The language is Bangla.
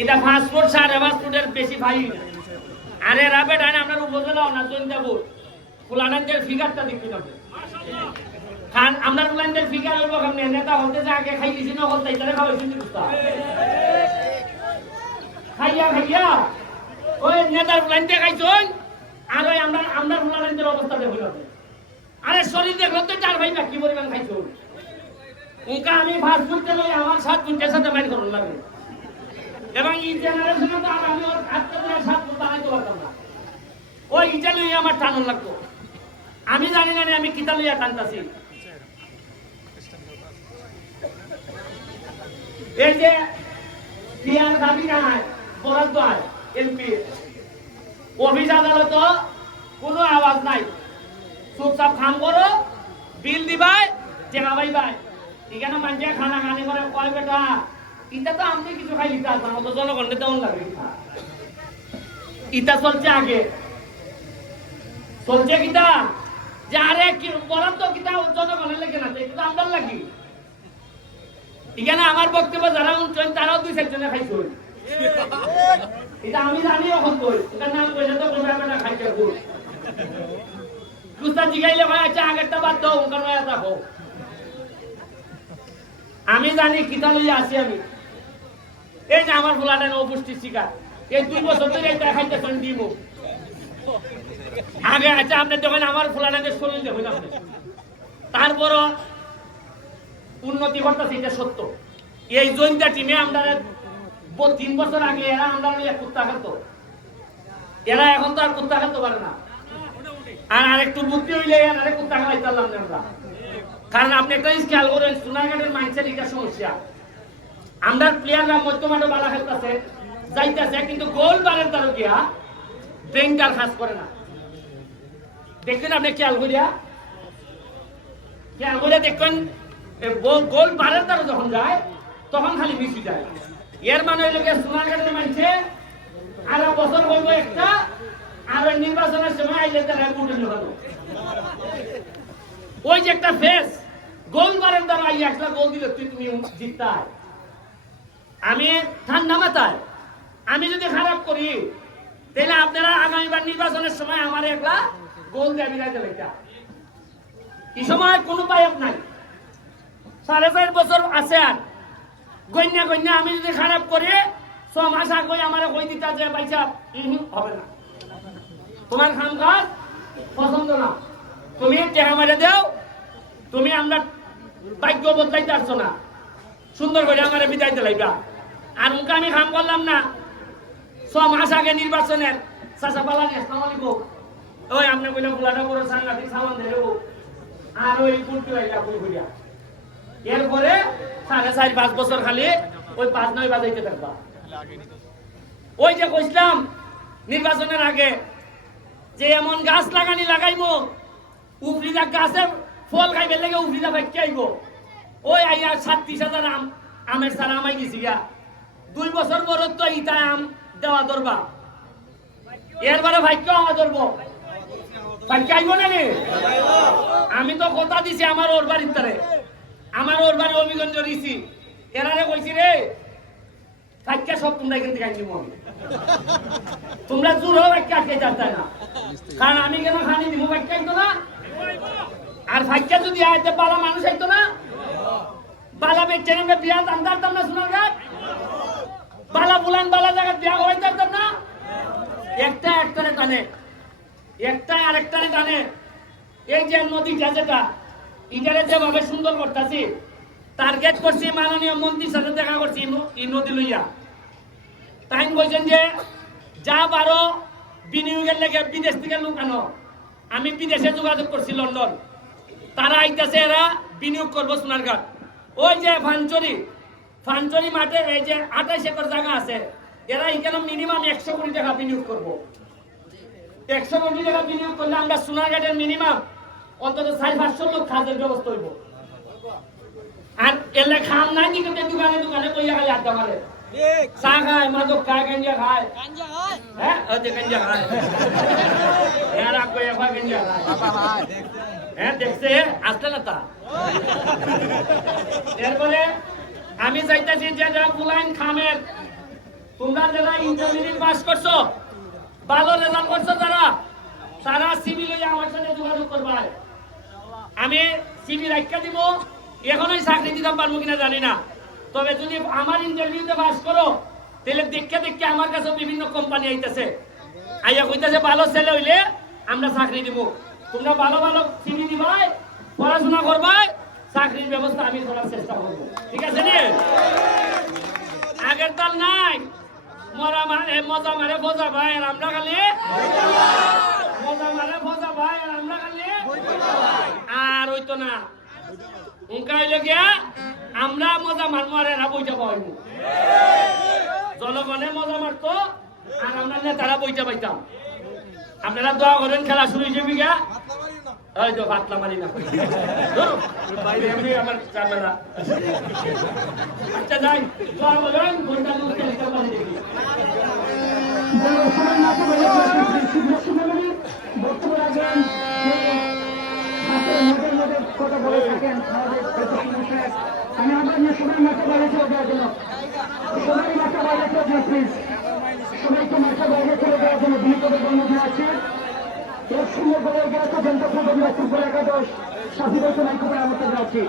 এটা পাসপোর্ট 5.5 ফুটের বেশি ভাই আরে রাবেট আইন আপনার উপজেলাও না জৈন্তাপুর ফুলানানদের ফিগারটা দেখতে হবে খান আমরা ফুলানদের ফিগার হইব কেমনে নেতা হতে যে আগে খাই দিছি না হলতে ইতারে খাওয়াইছি বুঝতা খাইয়া ওই নেতার ফুলানতে খাইছই আর ওই আমরা ফুলানানদের অবস্থা দেখুন আরে শরীর দেখলো তো 4 ভাই বাকি পরিমাণ খাইছো উনকা আমি ফাস্ট ফুডতে লই আমার 7 কুইন্টাল সাথে মাইন করুন লাগে এবং এই জেনারেশনে তো আমি ওর আত্মা দিয়ে 7 ফুট বানাইতে পারতাম না ওই ইটা লই আমার টানন লাগতো আমি জানি না আমি কিতা লইয়া টানতাছি এই যে পিয়ার দাবি নাই বরাদ্দ হয় এমপি অফিস আদালত কোনো আওয়াজ নাই চুপচাপ খাম করো বিল দিবাই টেকা পাইবাই এখানে মানুষের খানা খানি করে কয় বেটা ইটা তো আমি কিছু খাই লিখতে আসলাম তো জনগণকে তেমন লাগে ইটা চলছে আগে চলছে কিটা যে আরে বরাদ্দ কিটা জনগণের লেগে না এটা তো আমার লাগি এখানে আমার বক্তব্য যারা উঠছেন তারাও 2-4 জনে খাইছো এটা আমি জানি এখন কই এটা নাম কইলে তো কোনো ব্যাপার খাইতে ভুল কুস্তা জিগাইলে ভাই আচ্ছা আগেরটা বাদ দাও উনকার নয়া থাকো আমি জানি কিতা লইয়া আছি আমি এই যে আমার ফুলাটা অপুষ্টির শিকার এই 2 বছর ধরে এটা খাইতেছেন দিমু আগে আচ্ছা আপনি যখন আমার ফুলাটাকে শরীর দেখুন আপনি তারপরও উন্নতি করতেছে এটা সত্য এই জৈন্তা টিমে আমরা 3 বছর আগে এরা আমরা কুত্তা খেত এরা এখন তো আর কুত্তা খেতে পারে না আর আরেকটু বুদ্ধি হইলে আরেক কুত্তা খাইতে পারলাম না আমরা কারণ আপনি একটা খেয়াল করেন সোনারঘাটের মাইন্ডসেট এটা সমস্যা আমরা প্লেয়াররা মধ্যমাঠে বালা খেলতেছে যাইতেছে কিন্তু গোল বারের তারও গিয়া ব্রেনটার কাজ করে না দেখছেন আপনি খেয়াল করিয়া দেখবেন গোল বারের তারও যখন যায় তখন খালি মিশি যায় এর মানে হইল গিয়ে সোনারঘাটের মাইন্ডসে আর বছর বলবো একটা আর ওই নির্বাচনের সময় আইলে তারা বুটের লোকানো ওই যে একটা ফেস গোল মারেন দ্বারা আই একটা গোল দিলে তুমি জিততা আমি ঠান্ডা মাথায় আমি যদি খারাপ করি তাহলে আপনারা আগামীবার নির্বাচনের সময় আমার একলা গোল দিয়ে বিরাইতে লাগতা এই সময় কোনো পায়ক নাই 4.5 বছর আছে আর গন্যা আমি যদি খারাপ করি 6 মাস আগে আমার কই দিতা যে পয়সা হবে না তোমার খাম কাজ পছন্দ না তুমি টেকা মারে দাও তুমি আমরা ভাগ্য বদলাইতে আসছো না সুন্দর করে আমার বিদায় দিলাইবা আর মুখে আমি খাম করলাম না 6 মাস আগে নির্বাচনের চাচা পালানি আসসালামু আলাইকুম ওই আপনি কইলাম ফুলাটা বড় সাংঘাতিক সামান দেবো আর ওই কুলটু আইলা কই কইয়া এরপরে 4.5 বছর খালি ওই 5-9 বাজাইতে থাকবা ওই যে কইছিলাম নির্বাচনের আগে যে এমন গাছ লাগাইবো উফরিদা গাছে ফল খাইবে লেগে উফরিদা ভাইকে আইব ওই আইয়া 37,000 আমের সারা আমাই গেছি গা 2 বছর পর তো ইটা আম দেওয়া ধরবা এরপরে ভাইকে আমা ধরবো ভাইকে আইব না আমি তো কথা দিছি আমার ওর বাড়ির তারে আমার ওর বাড়ি অভিগঞ্জ দিছি এরারে কইছি রে ভাইকে সব তোমরা এখান থেকে আইনি তোমরা জোর হোক একটা আটকে যাচ্ছে না কারণ আমি কেন খানি দিব ভাইকে আইতো না আর ভাইকে যদি আইতে বালা মানুষ আইতো না বালা বেচে নেবে বিয়া জানতাম না শোনার ঘাট বালা বুলান বালা জায়গায় বিয়া হয়ে যাতাম না একটা একটারে টানে একটা আরেকটারে টানে এই যে নদীটা যেটা ইটারে যেভাবে সুন্দর করতেছি টার্গেট করছি মাননীয় মন্ত্রীর সাথে দেখা করছি এই নদী লইয়া তাই বলছেন যে যা পারো বিনিয়োগের লেগে বিদেশ থেকে লোক আনো আমি বিদেশে যোগাযোগ করছি লন্ডন তারা আইতেছে এরা বিনিয়োগ করবো সোনারঘাট ওই যে ফানচুরি মাঠে এই যে 28 একর জায়গা আছে এরা এখানে মিনিমাম 100 কোটি টাকা বিনিয়োগ করবো 100 কোটি টাকা বিনিয়োগ করলে আমরা সোনারঘাটের মিনিমাম অন্তত 400-500 লোক খাদ্যের ব্যবস্থা হইব আর এলে খাম নাই কিন্তু দোকানে কইয়া খালি আড্ডা মারে চা খায় মাদক খায় গাঞ্জা খায় হ্যাঁ গাঞ্জা খায় এরা কইয়া খায় গাঞ্জা খায় হ্যাঁ দেখছে আসলে না তা এরপরে আমি চাইতেছি যে বুলাইন খামের তোমরা যারা ইন্টারমিডিয়েট পাস করছো, ভালো রেজাল্ট করছো যারা, তারা সিবি লইয়া আমার সাথে যোগাযোগ করবা। আমি সিবি রাখা দিব, এখনই চাকরি দিতাম পারবো কিনা জানি না, তবে যদি আমার ইন্টারভিউতে পাস করো তাহলে দেখে দেখে আমার কাছে বিভিন্ন কোম্পানি আইতেছে, আইয়া কইতেছে ভালো ছেলে হইলে আমরা চাকরি দিব। তোমরা ভালো ভালো সিবি দিবাই, পড়াশোনা করবাই, চাকরির ব্যবস্থা আমি করার চেষ্টা করবো, ঠিক আছে নি? আগের তাল নাই, মজা মারে ফজা ভাই আর আমরা খালি মজা মারে ফজা ভাই আর আমরা খালি আর হইতো না। উনকা হইলে গিয়া আমরা মজা মারবো আর এরা বইটা পাইব, জনগণে মজা মারতো আর আমরা নেতারা বইটা পাইতাম। আপনারা দোয়া করেন খেলা শুরু হিসেবে গিয়া হয়তো পাতলা মারি না বাইরে এমনি আমার ঝামেলা। আচ্ছা যাই, দোয়া করেন ঘন্টা খেলতে পারি দেখি। কথা বলে থাকেন আমি আপনার নিয়ে সবাই মাঠে বাইরে চলে যাওয়ার জন্য, সবাই মাঠে বাইরে চলে যান প্লিজ, সবাইকে মাঠে বাইরে চলে যাওয়ার জন্য বিনীতদের বন্ধু আছে। এর সঙ্গে বলে গেছে জনতা প্রধান ফুটবল একাদশ সাথী বলছেন আমি খুবই আমন্ত্রণ যাচ্ছি।